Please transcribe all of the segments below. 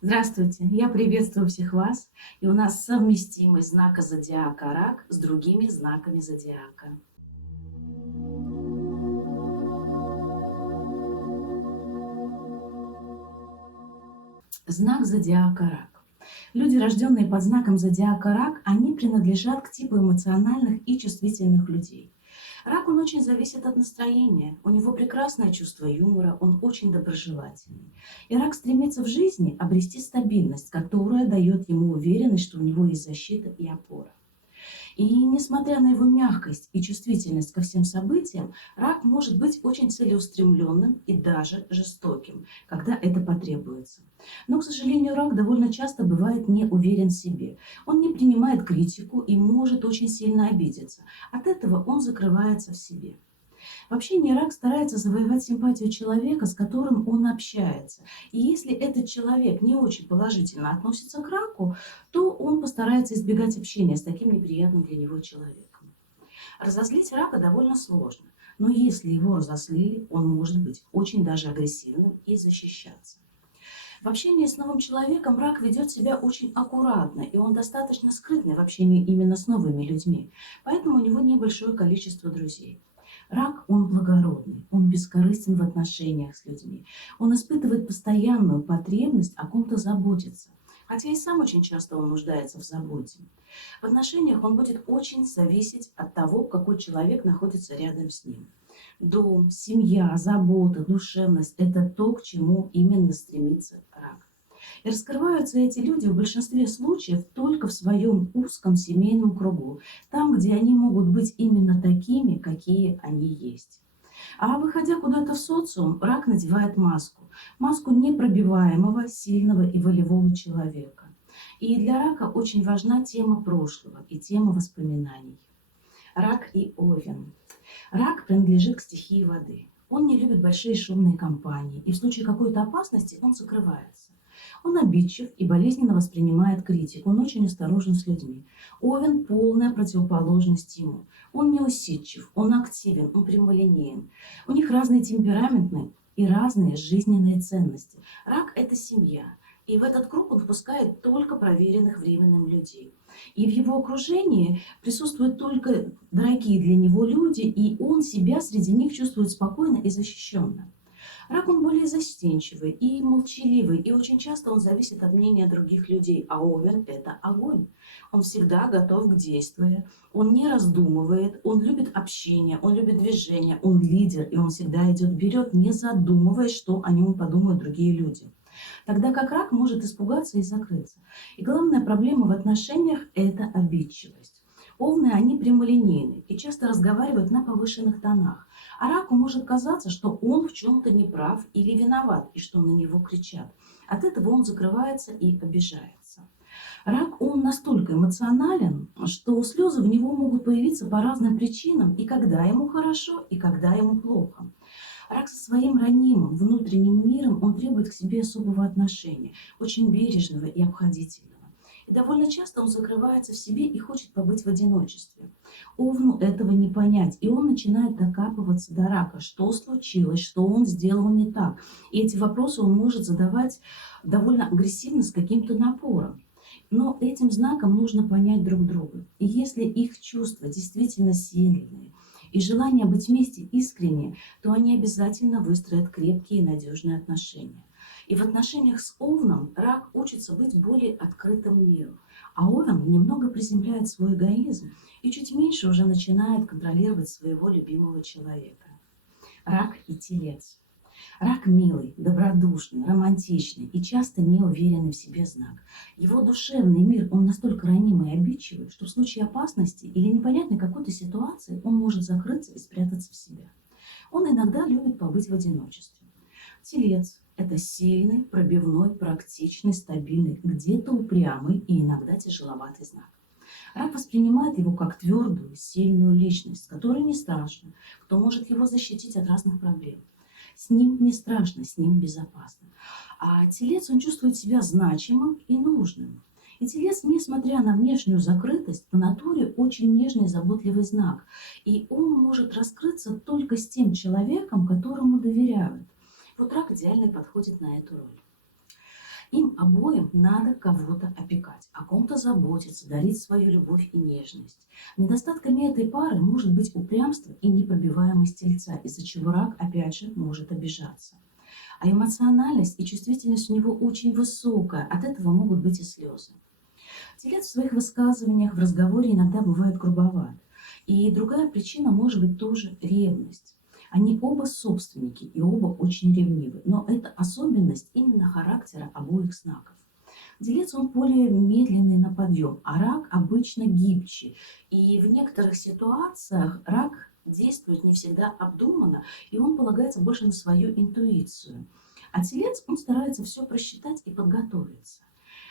Здравствуйте, я приветствую всех вас. И у нас совместимость знака зодиака Рак с другими знаками зодиака. Знак зодиака Рак. Люди, рожденные под знаком зодиака Рак, они принадлежат к типу эмоциональных и чувствительных людей. Рак, он очень зависит от настроения. У него прекрасное чувство юмора, он очень доброжелательный. И рак стремится в жизни обрести стабильность, которая дает ему уверенность, что у него есть защита и опора. И несмотря на его мягкость и чувствительность ко всем событиям, рак может быть очень целеустремленным и даже жестоким, когда это потребуется. Но, к сожалению, рак довольно часто бывает не уверен в себе. Он не принимает критику и может очень сильно обидеться. От этого он закрывается в себе. В общении рак старается завоевать симпатию человека, с которым он общается. И если этот человек не очень положительно относится к раку, то он постарается избегать общения с таким неприятным для него человеком. Разозлить рака довольно сложно, но если его разозлили, он может быть очень даже агрессивным и защищаться. В общении с новым человеком рак ведет себя очень аккуратно, и он достаточно скрытный в общении именно с новыми людьми, поэтому у него небольшое количество друзей. Рак, он благородный, он бескорыстен в отношениях с людьми, он испытывает постоянную потребность о ком-то заботиться, хотя и сам очень часто он нуждается в заботе. В отношениях он будет очень зависеть от того, какой человек находится рядом с ним. Дом, семья, забота, душевность – это то, к чему именно стремится рак. И раскрываются эти люди в большинстве случаев только в своем узком семейном кругу, там, где они могут быть именно такими, какие они есть. А выходя куда-то в социум, рак надевает маску. Маску непробиваемого, сильного и волевого человека. И для рака очень важна тема прошлого и тема воспоминаний. Рак и Овен. Рак принадлежит к стихии воды. Он не любит большие шумные компании, и в случае какой-то опасности он закрывается. Он обидчив и болезненно воспринимает критику, он очень осторожен с людьми. Овен – полная противоположность ему. Он неусидчив, он активен, он прямолинеен. У них разные темпераментные и разные жизненные ценности. Рак – это семья, и в этот круг он впускает только проверенных временем людей. И в его окружении присутствуют только дорогие для него люди, и он себя среди них чувствует спокойно и защищенно. Рак, он более застенчивый и молчаливый, и очень часто он зависит от мнения других людей, а Овен – это огонь. Он всегда готов к действию, он не раздумывает, он любит общение, он любит движение, он лидер, и он всегда идет вперед, не задумываясь, что о нем подумают другие люди. Тогда как рак может испугаться и закрыться. И главная проблема в отношениях – это обидчивость. Овны, они прямолинейны и часто разговаривают на повышенных тонах. А раку может казаться, что он в чем-то неправ или виноват, и что на него кричат. От этого он закрывается и обижается. Рак, он настолько эмоционален, что слезы в него могут появиться по разным причинам, и когда ему хорошо, и когда ему плохо. Рак со своим ранимым внутренним миром, он требует к себе особого отношения, очень бережного и обходительного. И довольно часто он закрывается в себе и хочет побыть в одиночестве. Овну этого не понять, и он начинает докапываться до рака, что случилось, что он сделал не так. И эти вопросы он может задавать довольно агрессивно, с каким-то напором. Но этим знаком нужно понять друг друга. И если их чувства действительно сильные, и желание быть вместе искренне, то они обязательно выстроят крепкие и надежные отношения. И в отношениях с Овном рак учится быть более открытым миру, а Овен немного приземляет свой эгоизм и чуть меньше уже начинает контролировать своего любимого человека. Рак и Телец. Рак милый, добродушный, романтичный и часто неуверенный в себе знак. Его душевный мир, он настолько ранимый и обидчивый, что в случае опасности или непонятной какой-то ситуации он может закрыться и спрятаться в себя. Он иногда любит побыть в одиночестве. Телец – это сильный, пробивной, практичный, стабильный, где-то упрямый и иногда тяжеловатый знак. Рак воспринимает его как твердую, сильную личность, которой не страшно, кто может его защитить от разных проблем. С ним не страшно, с ним безопасно. А телец, он чувствует себя значимым и нужным. И телец, несмотря на внешнюю закрытость, по натуре очень нежный и заботливый знак. И он может раскрыться только с тем человеком, которому доверяют. Вот рак идеально подходит на эту роль. Им обоим надо кого-то опекать, о ком-то заботиться, дарить свою любовь и нежность. Недостатками этой пары может быть упрямство и непробиваемость тельца, из-за чего рак опять же может обижаться. А эмоциональность и чувствительность у него очень высокая, от этого могут быть и слезы. Телец в своих высказываниях, в разговоре иногда бывает грубоват. И другая причина может быть тоже ревность. Они оба собственники и оба очень ревнивы, но это особенность именно характера обоих знаков. Делец он более медленный на подъем, а рак обычно гибче. И в некоторых ситуациях рак действует не всегда обдуманно, и он полагается больше на свою интуицию. А телец, он старается все просчитать и подготовиться.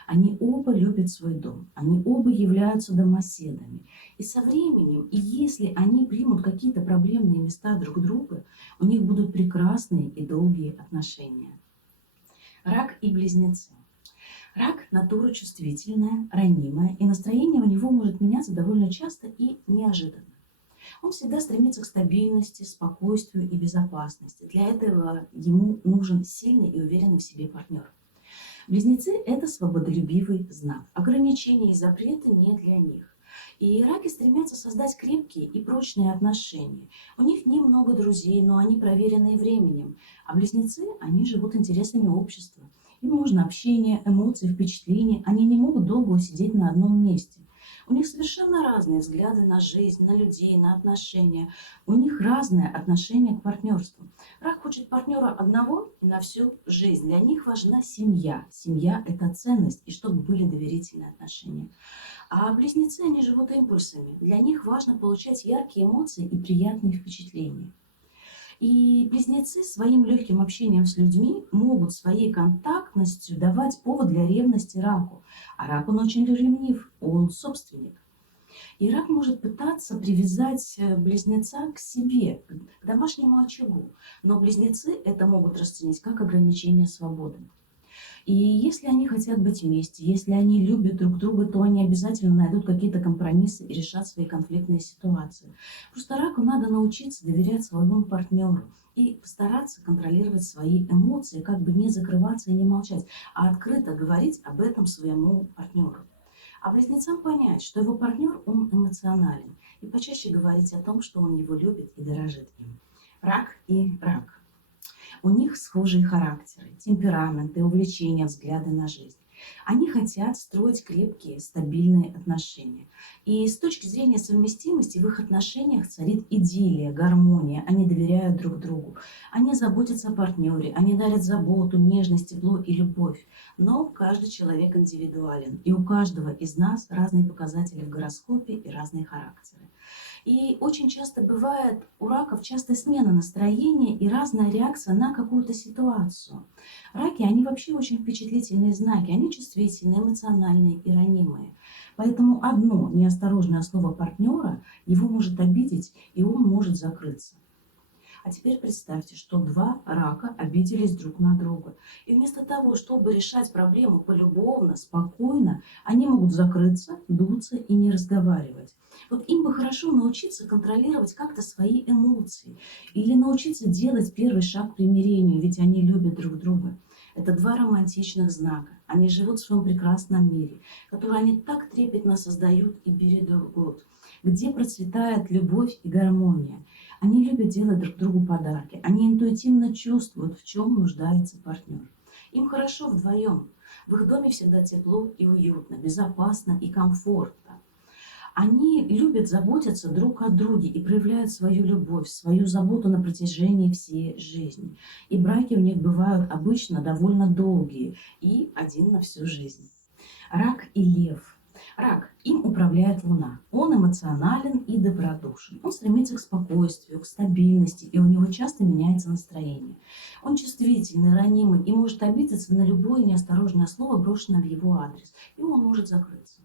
Они оба любят свой дом, они оба являются домоседами. И со временем, и если они примут какие-то проблемные места друг друга, у них будут прекрасные и долгие отношения. Рак и близнецы. Рак – натура чувствительная, ранимая, и настроение у него может меняться довольно часто и неожиданно. Он всегда стремится к стабильности, спокойствию и безопасности. Для этого ему нужен сильный и уверенный в себе партнер. Близнецы – это свободолюбивый знак. Ограничения и запреты не для них. И раки стремятся создать крепкие и прочные отношения. У них немного друзей, но они проверенные временем. А близнецы, они живут интересами общества. Им нужно общение, эмоции, впечатления. Они не могут долго усидеть на одном месте. У них совершенно разные взгляды на жизнь, на людей, на отношения. У них разное отношение к партнерству. Рак хочет партнера одного и на всю жизнь. Для них важна семья. Семья – это ценность, и чтобы были доверительные отношения. А близнецы, они живут импульсами. Для них важно получать яркие эмоции и приятные впечатления. И близнецы своим легким общением с людьми могут своей контактностью давать повод для ревности раку. А рак, он очень ревнив, он собственник. И рак может пытаться привязать близнеца к себе, к домашнему очагу. Но близнецы это могут расценить как ограничение свободы. И если они хотят быть вместе, если они любят друг друга, то они обязательно найдут какие-то компромиссы и решат свои конфликтные ситуации. Просто раку надо научиться доверять своему партнеру и постараться контролировать свои эмоции, как бы не закрываться и не молчать, а открыто говорить об этом своему партнеру. А близнецам понять, что его партнер, он эмоционален, и почаще говорить о том, что он его любит и дорожит им. Рак и рак. У них схожие характеры, темпераменты, увлечения, взгляды на жизнь. Они хотят строить крепкие, стабильные отношения. И с точки зрения совместимости в их отношениях царит идиллия, гармония. Они доверяют друг другу. Они заботятся о партнере. Они дарят заботу, нежность, тепло и любовь. Но каждый человек индивидуален. И у каждого из нас разные показатели в гороскопе и разные характеры. И очень часто бывает у раков частая смена настроения и разная реакция на какую-то ситуацию. Раки, они вообще очень впечатлительные знаки, они чувствительные, эмоциональные и ранимые. Поэтому одно неосторожное слово партнера его может обидеть, и он может закрыться. А теперь представьте, что два рака обиделись друг на друга. И вместо того, чтобы решать проблему полюбовно, спокойно, они могут закрыться, дуться и не разговаривать. Вот им бы хорошо научиться контролировать как-то свои эмоции. Или научиться делать первый шаг к примирению, ведь они любят друг друга. Это два романтичных знака. Они живут в своем прекрасном мире, который они так трепетно создают и берегут, где процветает любовь и гармония. Они любят делать друг другу подарки. Они интуитивно чувствуют, в чем нуждается партнер. Им хорошо вдвоем. В их доме всегда тепло и уютно, безопасно и комфортно. Они любят заботиться друг о друге и проявляют свою любовь, свою заботу на протяжении всей жизни. И браки у них бывают обычно довольно долгие и один на всю жизнь. Рак и лев. Рак. Им управляет Луна. Он эмоционален и добродушен. Он стремится к спокойствию, к стабильности, и у него часто меняется настроение. Он чувствительный, ранимый и может обидеться на любое неосторожное слово, брошенное в его адрес. И он может закрыться.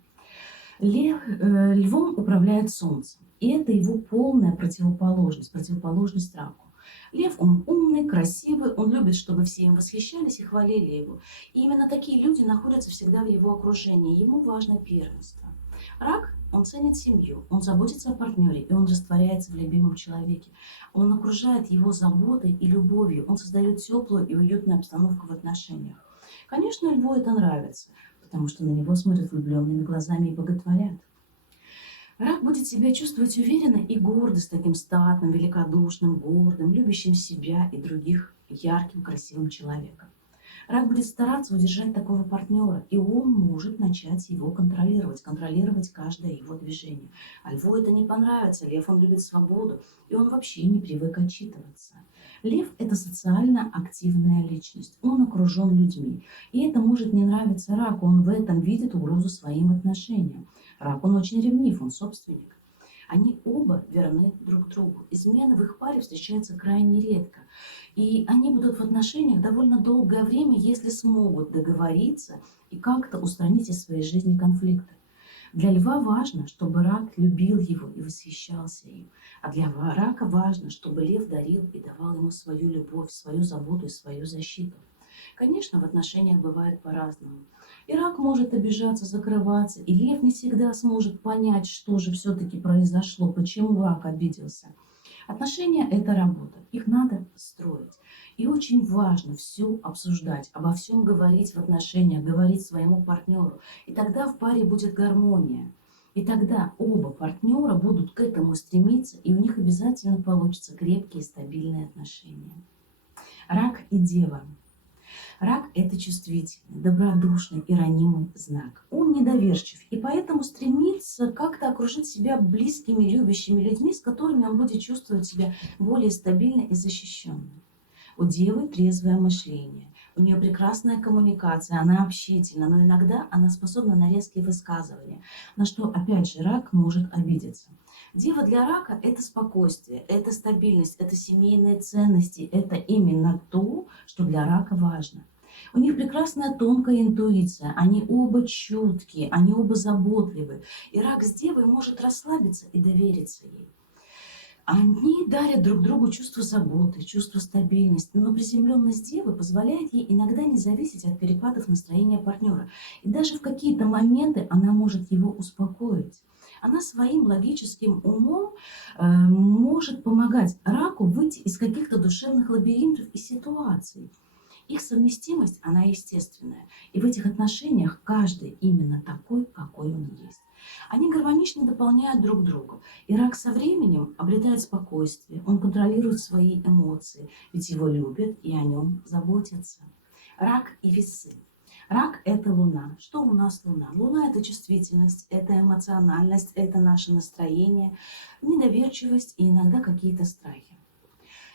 Львом управляет Солнце. И это его полная противоположность раку. Лев, он умный, красивый, он любит, чтобы все им восхищались и хвалили его. И именно такие люди находятся всегда в его окружении. Ему важно первенство. Рак, он ценит семью, он заботится о партнере, и он растворяется в любимом человеке. Он окружает его заботой и любовью, он создает теплую и уютную обстановку в отношениях. Конечно, льву это нравится, потому что на него смотрят влюбленными глазами и боготворят. Рак будет себя чувствовать уверенно и гордо с таким статным, великодушным, гордым, любящим себя и других ярким, красивым человеком. Рак будет стараться удержать такого партнера, и он может начать его контролировать каждое его движение. А льву это не понравится, лев, он любит свободу, и он вообще не привык отчитываться. Лев – это социально активная личность, он окружен людьми, и это может не нравиться раку, он в этом видит угрозу своим отношениям. Рак, он очень ревнив, он собственник. Они оба верны друг другу. Измены в их паре встречаются крайне редко. И они будут в отношениях довольно долгое время, если смогут договориться и как-то устранить из своей жизни конфликты. Для льва важно, чтобы рак любил его и восхищался им. А для рака важно, чтобы лев дарил и давал ему свою любовь, свою заботу и свою защиту. Конечно, в отношениях бывает по-разному. И рак может обижаться, закрываться, и лев не всегда сможет понять, что же все-таки произошло, почему рак обиделся. Отношения – это работа, их надо строить. И очень важно все обсуждать, обо всем говорить в отношениях, говорить своему партнеру. И тогда в паре будет гармония. И тогда оба партнера будут к этому стремиться, и у них обязательно получатся крепкие, стабильные отношения. Рак и дева. Рак – это чувствительный, добродушный и ранимый знак. Он недоверчив, и поэтому стремится как-то окружить себя близкими, любящими людьми, с которыми он будет чувствовать себя более стабильно и защищенно. У девы трезвое мышление. У нее прекрасная коммуникация, она общительна, но иногда она способна на резкие высказывания, на что, опять же, рак может обидеться. Дева для рака – это спокойствие, это стабильность, это семейные ценности, это именно то, что для рака важно. У них прекрасная тонкая интуиция, они оба чуткие, они оба заботливы, и рак с девой может расслабиться и довериться ей. Они дарят друг другу чувство заботы, чувство стабильности, но приземленность девы позволяет ей иногда не зависеть от перепадов настроения партнера. И даже в какие-то моменты она может его успокоить. Она своим логическим умом может помогать раку выйти из каких-то душевных лабиринтов и ситуаций. Их совместимость, она естественная. И в этих отношениях каждый именно такой, какой он есть. Они гармонично дополняют друг друга. И рак со временем обретает спокойствие, он контролирует свои эмоции, ведь его любят и о нем заботятся. Рак и весы. Рак – это Луна. Что у нас Луна? Луна – это чувствительность, это эмоциональность, это наше настроение, недоверчивость и иногда какие-то страхи.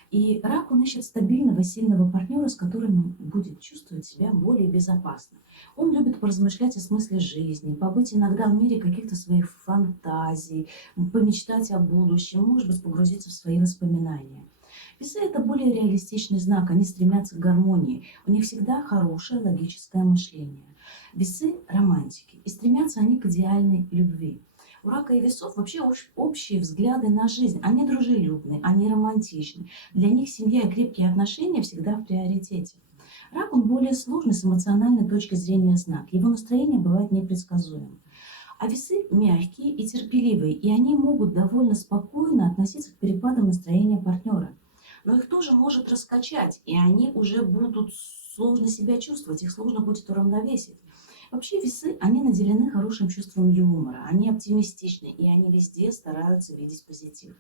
И рак, он ищет стабильного, сильного партнера, с которым он будет чувствовать себя более безопасно. Он любит поразмышлять о смысле жизни, побыть иногда в мире каких-то своих фантазий, помечтать о будущем, может быть, погрузиться в свои воспоминания. Весы – это более реалистичный знак, они стремятся к гармонии, у них всегда хорошее логическое мышление. Весы – романтики, и стремятся они к идеальной любви. У рака и весов вообще общие взгляды на жизнь. Они дружелюбны, они романтичны. Для них семья и крепкие отношения всегда в приоритете. Рак, он более сложный с эмоциональной точки зрения знак. Его настроение бывает непредсказуемым. А весы мягкие и терпеливые, и они могут довольно спокойно относиться к перепадам настроения партнера. Но их тоже может раскачать, и они уже будут сложно себя чувствовать, их сложно будет уравновесить. Вообще весы, они наделены хорошим чувством юмора, они оптимистичны, и они везде стараются видеть позитив.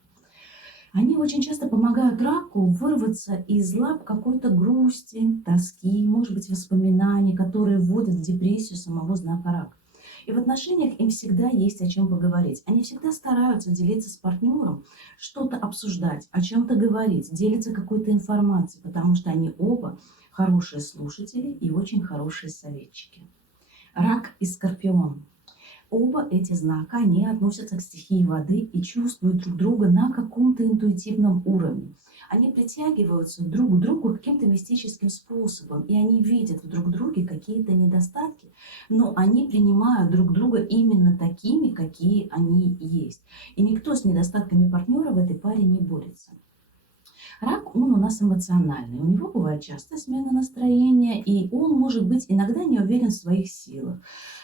Они очень часто помогают раку вырваться из лап какой-то грусти, тоски, может быть, воспоминаний, которые вводят в депрессию самого знака рак. И в отношениях им всегда есть о чем поговорить. Они всегда стараются делиться с партнером, что-то обсуждать, о чем-то говорить, делиться какой-то информацией, потому что они оба хорошие слушатели и очень хорошие советчики. Рак и Скорпион. Оба эти знака, они относятся к стихии воды и чувствуют друг друга на каком-то интуитивном уровне. Они притягиваются друг к другу каким-то мистическим способом, и они видят в друг друге какие-то недостатки, но они принимают друг друга именно такими, какие они есть. И никто с недостатками партнера в этой паре не борется. Рак, он у нас эмоциональный. У него бывает частая смена настроения, и он может быть иногда не уверен в своих силах.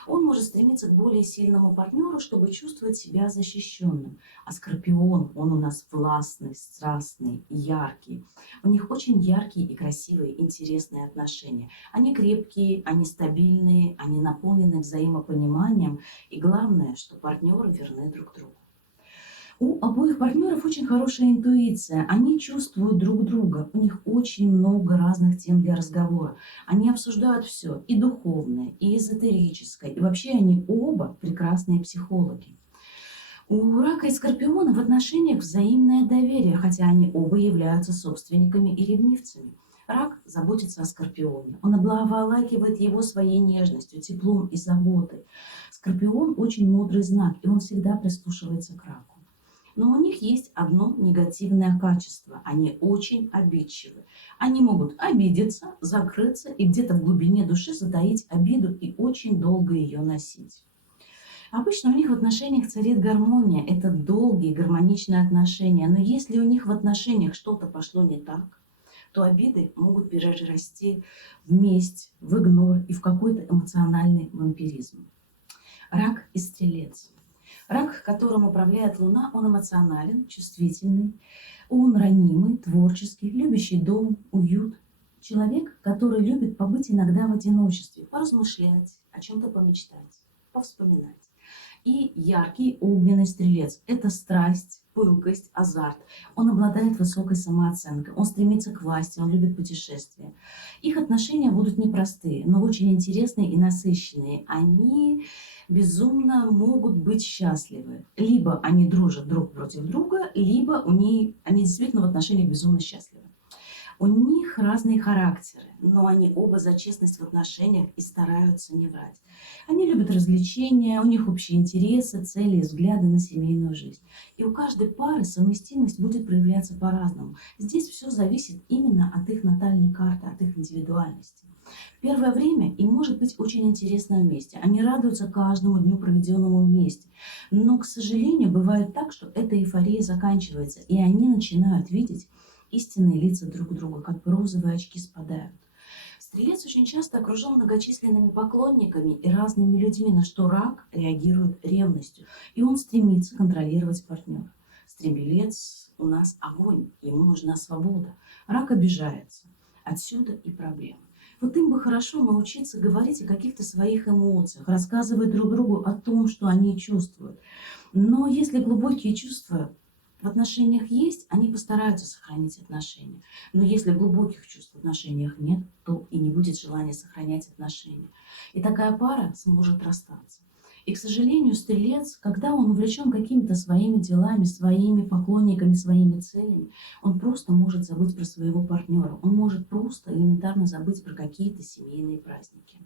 Он может стремиться к более сильному партнеру, чтобы чувствовать себя защищенным. А Скорпион, он у нас властный, страстный, яркий. У них очень яркие и красивые, интересные отношения. Они крепкие, они стабильные, они наполнены взаимопониманием. И главное, что партнеры верны друг другу. У обоих партнеров очень хорошая интуиция, они чувствуют друг друга, у них очень много разных тем для разговора. Они обсуждают все, и духовное, и эзотерическое, и вообще они оба прекрасные психологи. У рака и скорпиона в отношениях взаимное доверие, хотя они оба являются собственниками и ревнивцами. Рак заботится о скорпионе, он обволакивает его своей нежностью, теплом и заботой. Скорпион очень мудрый знак, и он всегда прислушивается к раку. Но у них есть одно негативное качество. Они очень обидчивы. Они могут обидеться, закрыться и где-то в глубине души затаить обиду и очень долго ее носить. Обычно у них в отношениях царит гармония. Это долгие гармоничные отношения. Но если у них в отношениях что-то пошло не так, то обиды могут перерасти в месть, в игнор и в какой-то эмоциональный вампиризм. Рак и стрелец. Рак, которым управляет Луна, он эмоционален, чувствительный, он ранимый, творческий, любящий дом, уют. Человек, который любит побыть иногда в одиночестве, поразмышлять, о чем-то помечтать, повспоминать. И яркий огненный стрелец – это страсть, пылкость, азарт. Он обладает высокой самооценкой, он стремится к власти, он любит путешествия. Их отношения будут непростые, но очень интересные и насыщенные. Они безумно могут быть счастливы. Либо они дружат друг против друга, либо они действительно в отношениях безумно счастливы. У них разные характеры, но они оба за честность в отношениях и стараются не врать. Они любят развлечения, у них общие интересы, цели и взгляды на семейную жизнь. И у каждой пары совместимость будет проявляться по-разному. Здесь все зависит именно от их натальной карты, от их индивидуальности. В первое время им может быть очень интересно вместе. Они радуются каждому дню, проведенному вместе. Но, к сожалению, бывает так, что эта эйфория заканчивается, и они начинают видеть истинные лица друг друга, как бы розовые очки спадают. Стрелец очень часто окружен многочисленными поклонниками и разными людьми, на что рак реагирует ревностью, и он стремится контролировать партнера. Стрелец у нас огонь, ему нужна свобода. Рак обижается. Отсюда и проблема. Вот им бы хорошо научиться говорить о каких-то своих эмоциях, рассказывать друг другу о том, что они чувствуют. Но если глубокие чувства в отношениях есть, они постараются сохранить отношения. Но если глубоких чувств в отношениях нет, то и не будет желания сохранять отношения. И такая пара сможет расстаться. И, к сожалению, стрелец, когда он увлечен какими-то своими делами, своими поклонниками, своими целями, он просто может забыть про своего партнера. Он может просто элементарно забыть про какие-то семейные праздники.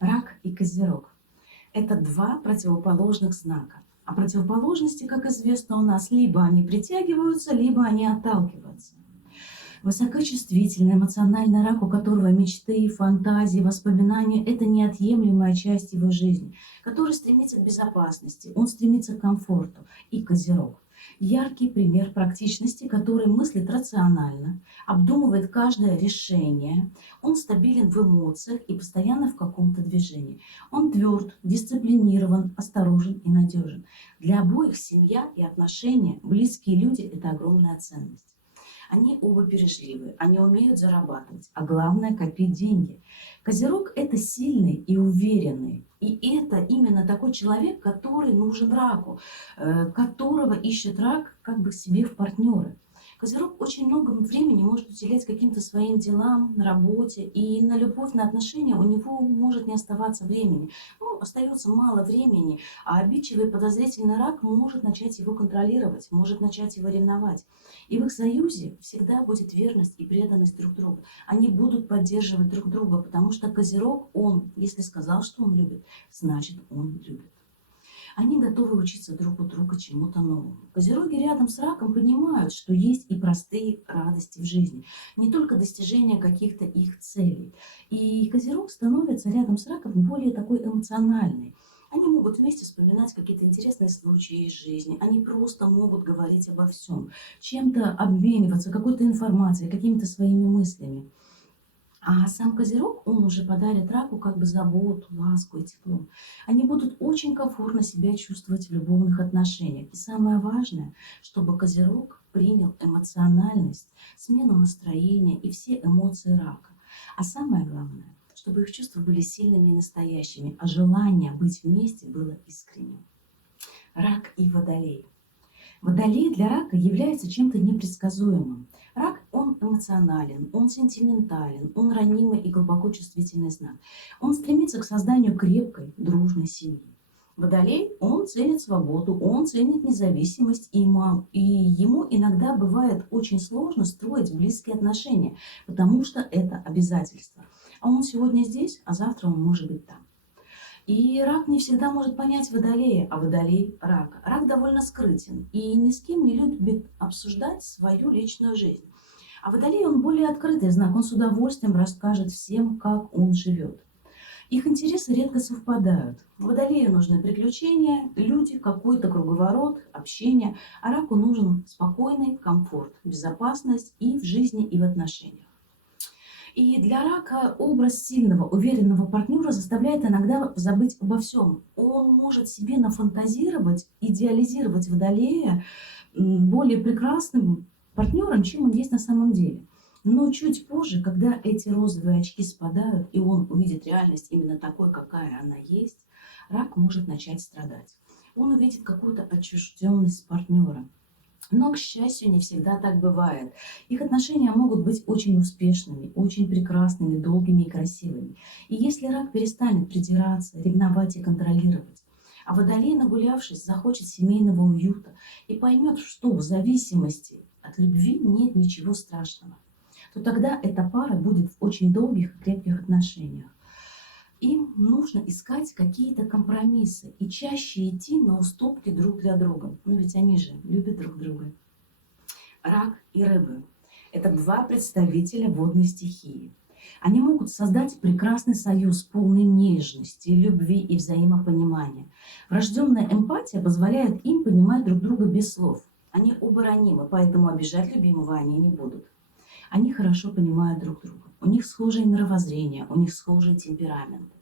Рак и Козерог – это два противоположных знака. А противоположности, как известно у нас, либо они притягиваются, либо они отталкиваются. Высокочувствительный, эмоциональный рак, у которого мечты, фантазии, воспоминания – это неотъемлемая часть его жизни, который стремится к безопасности, он стремится к комфорту. И Козерог – яркий пример практичности, который мыслит рационально, обдумывает каждое решение, он стабилен в эмоциях и постоянно в каком-то движении. Он тверд, дисциплинирован, осторожен и надежен. Для обоих семья и отношения, близкие люди – это огромная ценность. Они оба бережливые, они умеют зарабатывать, а главное – копить деньги. Козерог – это сильный и уверенный. И это именно такой человек, который нужен раку, которого ищет рак как бы себе в партнеры. Козерог очень много времени может уделять каким-то своим делам на работе, и на любовь, на отношения у него может не оставаться времени. Ну, остается мало времени, а обидчивый и подозрительный рак может начать его контролировать, может начать его ревновать. И в их союзе всегда будет верность и преданность друг другу. Они будут поддерживать друг друга, потому что Козерог, он, если сказал, что он любит, значит, он любит. Они готовы учиться друг у друга чему-то новому. Козероги рядом с раком понимают, что есть и простые радости в жизни, не только достижение каких-то их целей. И Козерог становится рядом с раком более такой эмоциональный. Они могут вместе вспоминать какие-то интересные случаи из жизни. Они просто могут говорить обо всем, чем-то обмениваться, какой-то информацией, какими-то своими мыслями. А сам Козерог, он уже подарит раку как бы заботу, ласку и тепло. Они будут очень комфортно себя чувствовать в любовных отношениях. И самое важное, чтобы Козерог принял эмоциональность, смену настроения и все эмоции рака. А самое главное, чтобы их чувства были сильными и настоящими, а желание быть вместе было искренним. Рак и Водолей. Водолей для рака является чем-то непредсказуемым. Рак, он эмоционален, он сентиментален, он ранимый и глубоко чувствительный знак. Он стремится к созданию крепкой, дружной семьи. Водолей, он ценит свободу, он ценит независимость, и ему иногда бывает очень сложно строить близкие отношения, потому что это обязательство. А он сегодня здесь, а завтра он может быть там. И рак не всегда может понять Водолея, а Водолей – рака. Рак довольно скрытен и ни с кем не любит обсуждать свою личную жизнь. А Водолей, он более открытый знак, он с удовольствием расскажет всем, как он живет. Их интересы редко совпадают. Водолею нужны приключения, люди, какой-то круговорот, общение, а раку нужен спокойный комфорт, безопасность и в жизни, и в отношениях. И для рака образ сильного, уверенного партнера заставляет иногда забыть обо всем. Он может себе нафантазировать, идеализировать Водолея более прекрасным партнером, чем он есть на самом деле. Но чуть позже, когда эти розовые очки спадают, и он увидит реальность именно такой, какая она есть, рак может начать страдать. Он увидит какую-то отчужденность партнера. Но, к счастью, не всегда так бывает. Их отношения могут быть очень успешными, очень прекрасными, долгими и красивыми. И если рак перестанет придираться, ревновать и контролировать, а Водолей, нагулявшись, захочет семейного уюта и поймет, что в зависимости от любви нет ничего страшного, то тогда эта пара будет в очень долгих и крепких отношениях. Им нужно искать какие-то компромиссы и чаще идти на уступки друг для друга. Но ведь они же любят друг друга. Рак и рыбы – это два представителя водной стихии. Они могут создать прекрасный союз, полный нежности, любви и взаимопонимания. Врожденная эмпатия позволяет им понимать друг друга без слов. Они оба ранимы, поэтому обижать любимого они не будут. Они хорошо понимают друг друга. У них схожее мировоззрение, у них схожие темпераменты.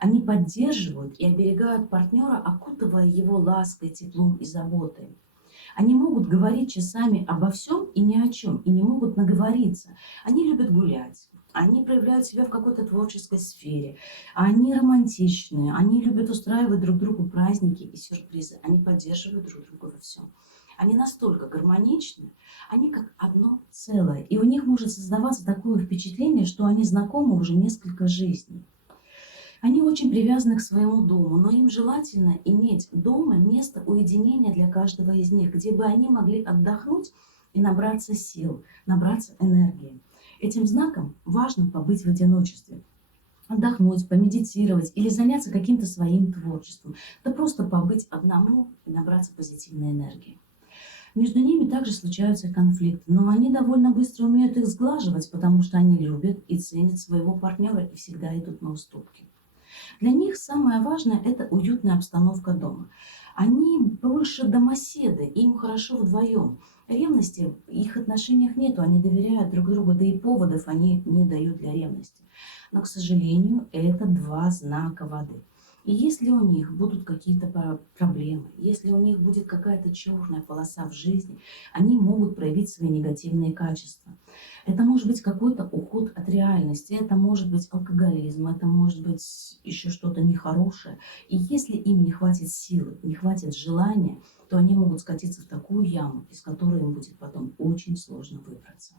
Они поддерживают и оберегают партнера, окутывая его лаской, теплом и заботой. Они могут говорить часами обо всем и ни о чем, и не могут наговориться. Они любят гулять, они проявляют себя в какой-то творческой сфере, они романтичные, они любят устраивать друг другу праздники и сюрпризы, они поддерживают друг друга во всем. Они настолько гармоничны, они как одно целое. И у них может создаваться такое впечатление, что они знакомы уже несколько жизней. Они очень привязаны к своему дому, но им желательно иметь дома место уединения для каждого из них, где бы они могли отдохнуть и набраться сил, набраться энергии. Этим знаком важно побыть в одиночестве. Отдохнуть, помедитировать или заняться каким-то своим творчеством. Да просто побыть одному и набраться позитивной энергии. Между ними также случаются конфликты, но они довольно быстро умеют их сглаживать, потому что они любят и ценят своего партнера и всегда идут на уступки. Для них самое важное – это уютная обстановка дома. Они больше домоседы, им хорошо вдвоем. Ревности в их отношениях нету, они доверяют друг другу, да и поводов они не дают для ревности. Но, к сожалению, это два знака воды. И если у них будут какие-то проблемы, если у них будет какая-то черная полоса в жизни, они могут проявить свои негативные качества. Это может быть какой-то уход от реальности, это может быть алкоголизм, это может быть еще что-то нехорошее. И если им не хватит силы, не хватит желания, то они могут скатиться в такую яму, из которой им будет потом очень сложно выбраться.